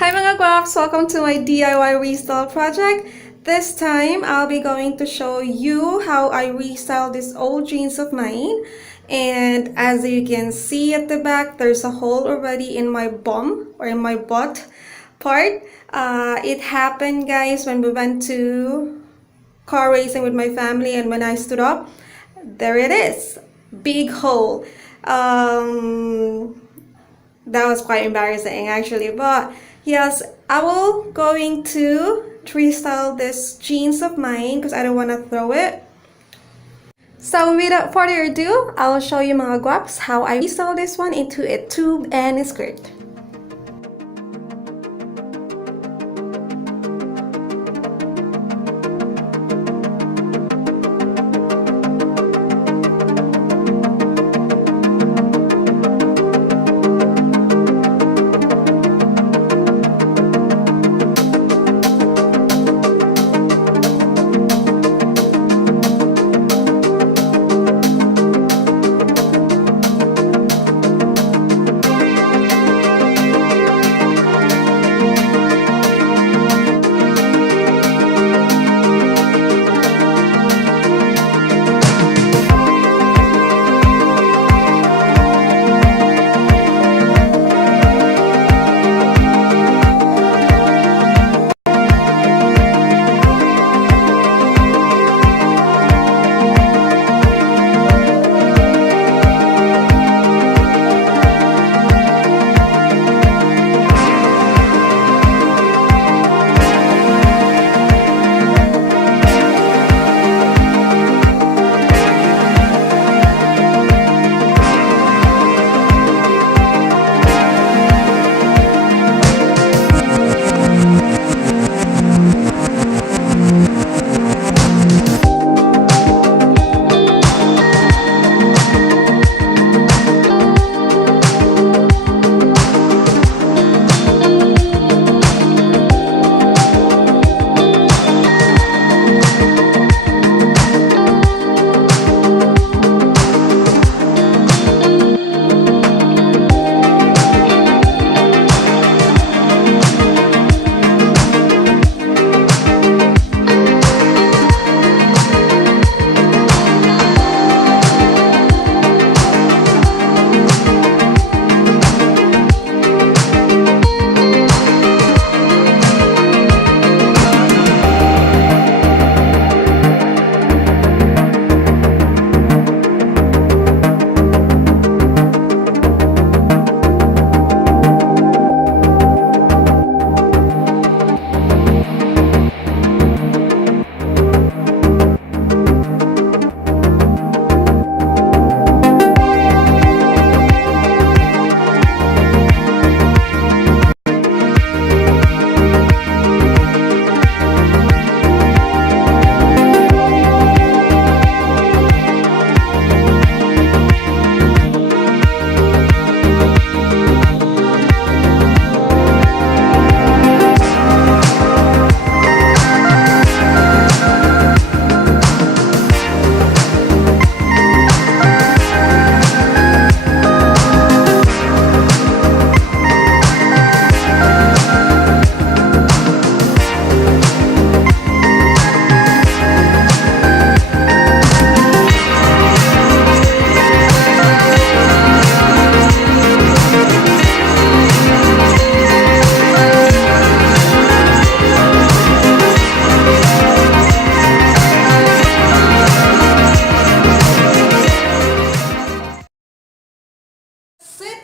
Hi mga gwaps! Welcome to my DIY restyle project. This time, I'll be going to show you how I restyle this old jeans of mine. And as you can see at the back, there's a hole already in my bum or in my butt part. It happened, guys, when we went to car racing with my family, and when I stood up, there it is. Big hole. That was quite embarrassing actually, but yes, I will going to restyle this jeans of mine because I don't want to throw it. So without further ado, I'll show you mga guaps how I restyle this one into a tube and a skirt.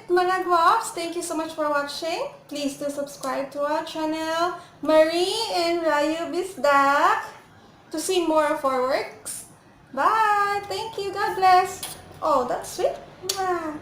Mga gwaps, thank you so much for watching. Please do subscribe to our channel, Marie and Rayu Bisdak, to see more of our works. Bye! Thank you. God bless. Oh, that's sweet. Mwah.